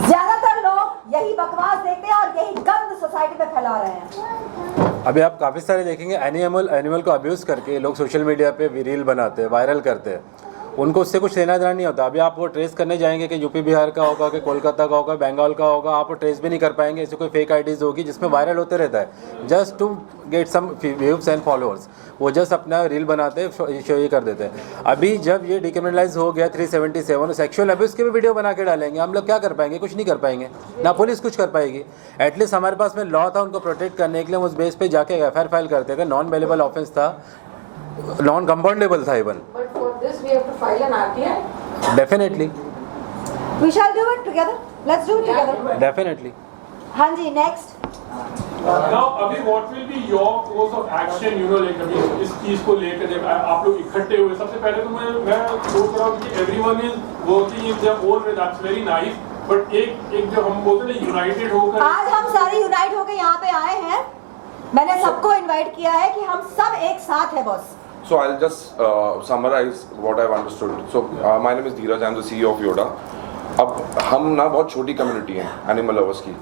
ज्यादातर लोग यही बकवास देखते हैं और यही गंद सोसाइटी में फैला रहे हैं। अभी आप काफ़ी सारे देखेंगे एनिमल को अब्यूज़ करके लोग सोशल मीडिया पे रील बनाते हैं, वायरल करते हैं। उनको उससे कुछ लेना देना नहीं होता। अभी आप वो ट्रेस करने जाएंगे कि यूपी बिहार का होगा, कि कोलकाता का होगा, बंगाल का होगा, आप वो ट्रेस भी नहीं कर पाएंगे। ऐसे कोई फेक आईडीज़ होगी जिसमें वायरल होते रहता है, just to get some views and followers. वो जस्ट अपना रील बनाते हैं, शो ये कर देते हैं। अभी जब ये डिक्रिमिनलाइज हो गया 377, सेक्सुअल अब्यूज़ के भी वीडियो बना के डालेंगे, हम लोग क्या कर पाएंगे? कुछ नहीं कर पाएंगे, ना पुलिस कुछ कर पाएगी। एटलीस्ट हमारे पास में लॉ था उनको प्रोटेक्ट करने के लिए, हम उस बेस पे जाके FIR फाइल करते थे। नॉन बेलेबल ऑफेंस था, नॉन कंपाउंडेबल था even. But for this we have to file an RTI. Definitely. We shall do it together. Let's do it together. Definitely. हाँ जी, next. Now, अभी what will be your course of action, you know, like अभी इस चीज को लेकर जब आप लोग इकट्ठे हुए, सबसे पहले तो मैं सोच रहा हूँ कि everyone is working in their own way, that's very nice. But एक जो हम बोलते हैं यूनाइटेड होकर, आज हम सारे यूनाइट होकर यहाँ पे आए हैं। मैंने सबको इनवाइट किया है कि हम सब एक साथ हैं boss. So I'll just summarize what I've understood. So my name is Dheeraj, I'm the CEO of Yoda. अब हम ना बहुत छोटी कम्युनिटी है एनिमल लवर्स की।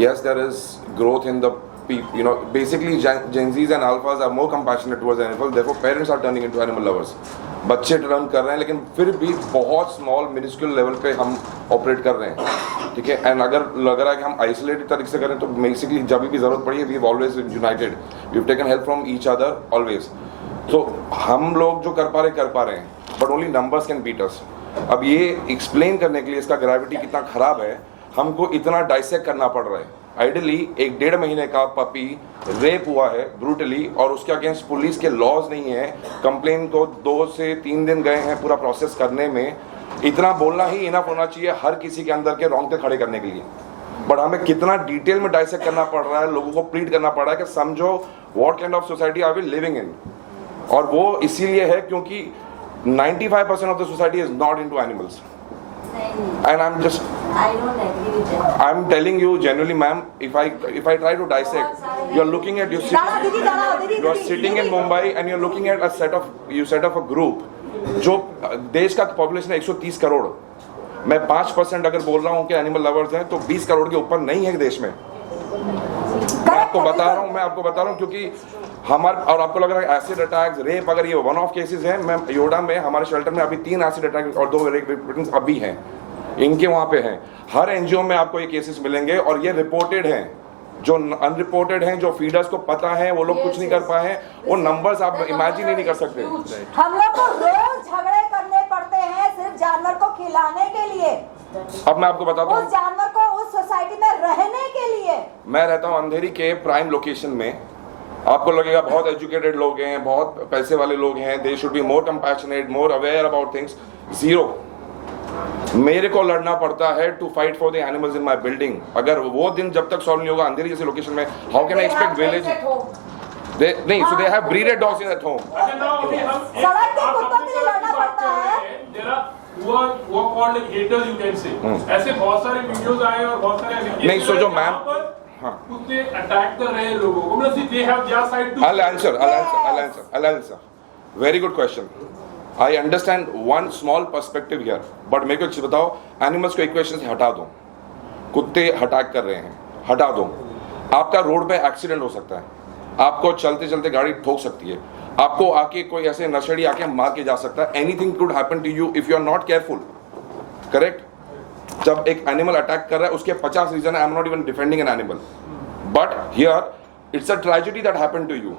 Yes, there is growth in the people. You know, basically Gen Zs and Alphas are more compassionate towards animals. Therefore, parents are turning into animal lovers. बच्चे टर्न कर रहे हैं, लेकिन फिर भी बहुत स्मॉल मिनिस्क्यूल लेवल पे हम ऑपरेट कर रहे हैं, ठीक है। एंड अगर लग रहा है कि हम आइसोलेटेड तरीके से करें, तो बेसिकली जब भी जरूरत पड़ी है, we have always united, we have taken help from each other always. तो हम लोग जो कर पा रहे हैं, but only numbers can beat us. अब ये एक्सप्लेन करने के लिए इसका ग्रेविटी कितना खराब है, हमको इतना डाइसेक्ट करना पड़ रहा है। आइडियली 1-1.5 महीने का पपी रेप हुआ है ब्रूटली, और उसके अगेंस्ट पुलिस के लॉज नहीं है। कंप्लेन को 2 से 3 दिन गए हैं पूरा प्रोसेस करने में। इतना बोलना ही इनफ होना चाहिए हर किसी के अंदर के रोंगटे खड़े करने के लिए। बट हमें कितना डिटेल में डाइसेक्ट करना पड़ रहा है, लोगों को प्लीड करना पड़ रहा है कि समझो what kind of society are we living in. और वो इसीलिए है क्योंकि 95% of the society is not into animals. And I'm just, I don't agree with that. I'm telling you genuinely, ma'am, if I try to dissect, you're looking at, you're sitting in Mumbai and you're looking at you set up a group, जो देश का पॉपुलेशन है 130 करोड़, मैं 5% अगर बोल रहा हूँ कि एनिमल लवर्स हैं, तो 20 करोड़ के ऊपर नहीं है देश में। मैं आपको बता रहा हूँ क्योंकि और आपको लग रहा है एसिड अटैक्स, रेप, अगर ये वन ऑफ केसेस हैं, मैं योडा में हमारे शेल्टर में अभी 3 एसिड अटैक और 2 रेप विक्टिम्स अभी हैं, इनके वहाँ पे हैं। हर एनजीओ में आपको ये केसेस मिलेंगे और ये रिपोर्टेड हैं। जो अनरिपोर्टेड हैं, जो फीडर्स को पता है, वो लोग कुछ नहीं कर पाए हैं, वो नंबर्स आप इमेजिन ही नहीं कर सकते। हम लोग को रोज झगड़े करने पड़ते हैं सिर्फ जानवर को खिलाने के लिए। अब मैं आपको बताता हूँ, उस जानवर को उस सोसाइटी में रहने के लिए। मैं रहता हूँ अंधेरी के प्राइम लोकेशन में। आपको लगेगा बहुत एजुकेटेड लोग हैं, बहुत पैसे वाले लोग हैं, they should be more compassionate, more aware about things. Zero. मेरे को लड़ना पड़ता है to fight for the animals in my building. अगर वो दिन जब तक सॉल्व नहीं होगा अंधेरी जैसे लोकेशन में, how can I expect village? नहीं, so they have breeded dogs in at home. सड़क के कुत्तों के लिए लड़ना पड़ता है। वो called haters you can say, ऐसे बहुत सारे वीडियोस आए और बहुत सारे नहीं, सो जो मैम कुत्ते अटैक कर रहे हैं लोगों को, मतलब they have their side too. I'll answer. Very good question. I understand one small perspective here, but मेरे को एक चीज बताओ, एनिमल्स को इक्वेशन से हटा दो, कुत्ते अटैक कर रहे हैं, हटा दो, आपका रोड पे एक्सीडेंट हो सकता है, आपको चलते चलते गाड़ी ठोक सकती है, आपको आके कोई ऐसे नशेड़ी आके मार के जा सकता है, anything could happen to you if you are not careful, correct? जब एक एनिमल अटैक कर रहा है उसके 50 reason, I am not even defending an animal, but here it's a tragedy that happened to you.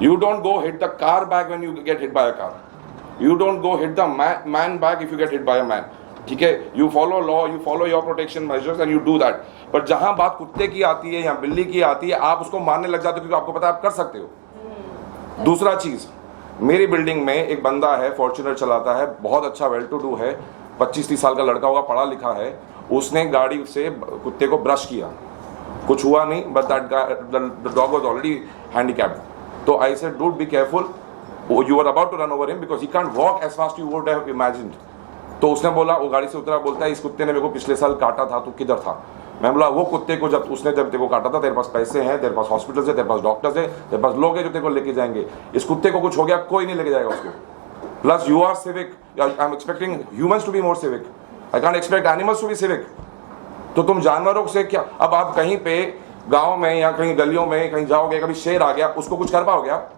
You don't go hit the car back when you get hit by a car. You don't go hit the man back if you get hit by a man. ठीक है, you follow law, you follow your protection measures and you do that. पर जहां बात कुत्ते की आती है या बिल्ली की आती है, आप उसको मारने लग जाते हो क्योंकि आपको पता है आप कर सकते हो. दूसरा चीज, मेरी बिल्डिंग में एक बंदा है, फॉर्च्यूनर चलाता है, बहुत अच्छा वेल टू डू है, 25-30 साल का लड़का होगा, पढ़ा लिखा है. उसने गाड़ी से कुत्ते को ब्रश किया, कुछ हुआ नहीं, but that dog was already handicapped. So I said, dude, be careful. You were about to run over him because he can't walk as fast you would have imagined. तो उसने बोला, वो गाड़ी से उतरा, बोलता है इस कुत्ते ने मेरे को पिछले साल काटा था, तू किधर था? मैं बोला वो कुत्ते को जब तेरे को काटा था, तेरे पास पैसे हैं, तेरे पास हॉस्पिटल है, तेरे पास डॉक्टर्स है, तेरे पास लोग हैं जो तेरे को लेके जाएंगे. इस कुत्ते को कुछ हो गया, कोई नहीं लेके जाएगा उसको. Plus you are civic, I am expecting humans to be more civic. I can't expect animals to be civic. तो तुम जानवरों से क्या, अब आप कहीं पे गांव में या कहीं गलियों में कहीं जाओगे, कभी शेर आ गया, उसको कुछ कर पाओगे आप?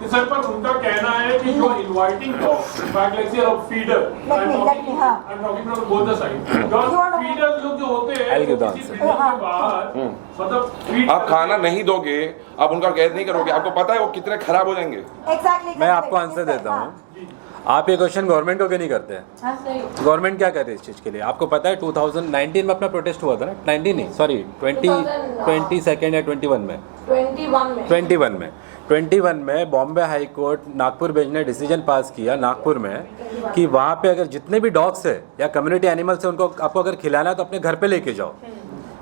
सर, पर उनका कहना है कि जो inviting dogs, in fact let's say feeder, I am talking from both the side, जो फीडर्स लोग जो होते हैं किसी फीडर के बाहर, मतलब आप खाना नहीं दोगे, आप उनका कैद नहीं करोगे, आपको पता है वो कितने खराब हो जाएंगे. मैं आपको आंसर देता हूँ. आप ये क्वेश्चन गवर्नमेंट को क्यों नहीं करते हैं? गवर्नमेंट क्या कर रही है इस चीज़ के लिए? आपको पता है 2019 में अपना प्रोटेस्ट हुआ था ना, 19 नहीं, सॉरी 22nd या 21 में Bombay high court Nagpur bench ने डिसीजन पास किया नागपुर में कि वहाँ पे अगर जितने भी डॉग्स है या कम्युनिटी एनिमल्स है, उनको आपको अगर खिलाना है तो अपने घर पे लेके जाओ.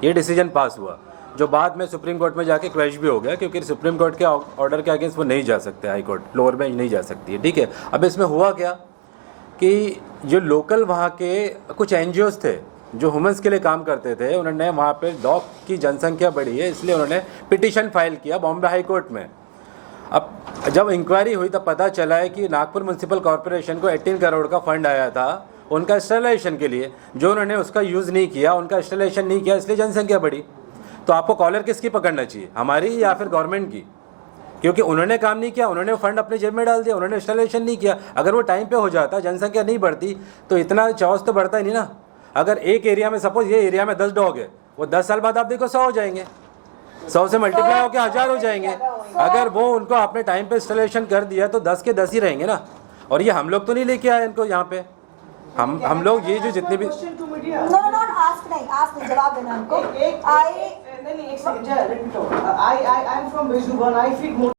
ये डिसीजन पास हुआ, जो बाद में सुप्रीम कोर्ट में जाके क्वैश भी हो गया, क्योंकि सुप्रीम कोर्ट के ऑर्डर के अगेंस्ट वो नहीं जा सकते, हाई कोर्ट, लोअर बेंच नहीं जा सकती है. ठीक है, अब इसमें हुआ क्या कि जो लोकल वहाँ के कुछ NGOs थे जो ह्यूमंस के लिए काम करते थे, उन्होंने वहाँ पे डॉग की जनसंख्या बढ़ी है इसलिए उन्होंने पिटीशन फाइल किया बॉम्बे हाई कोर्ट में. अब जब इंक्वायरी हुई तब पता चला है कि नागपुर म्यूनसिपल कॉरपोरेशन को 18 करोड़ का फंड आया था उनका इंस्टॉलेशन के लिए, जो उन्होंने उसका यूज़ नहीं किया, उनका इंस्टॉलेशन नहीं किया, इसलिए जनसंख्या बढ़ी. तो आपको कॉलर किसकी पकड़ना चाहिए, हमारी या फिर गवर्नमेंट की? क्योंकि उन्होंने काम नहीं किया, उन्होंने फंड अपने जेब में डाल दिया, उन्होंने इंस्टॉलेशन नहीं किया. अगर वो टाइम पे हो जाता, जनसंख्या नहीं बढ़ती, तो इतना चौस तो बढ़ता ही नहीं ना. अगर एक एरिया में सपोज ये एरिया में 10 डॉग है, वो 10 साल बाद आप देखो 100 हो जाएंगे, 100 से मल्टीप्लाई होकर 1000 हो जाएंगे. अगर वो उनको आपने टाइम पे इंस्टॉलेशन कर दिया तो 10 के 10 ही रहेंगे ना. और ये हम लोग तो नहीं लेके आए इनको यहाँ पे, हम लोग ये जो जितने भी जवाब देना हमको. नहीं, एक second, let me talk. I am from Visuban. I feed more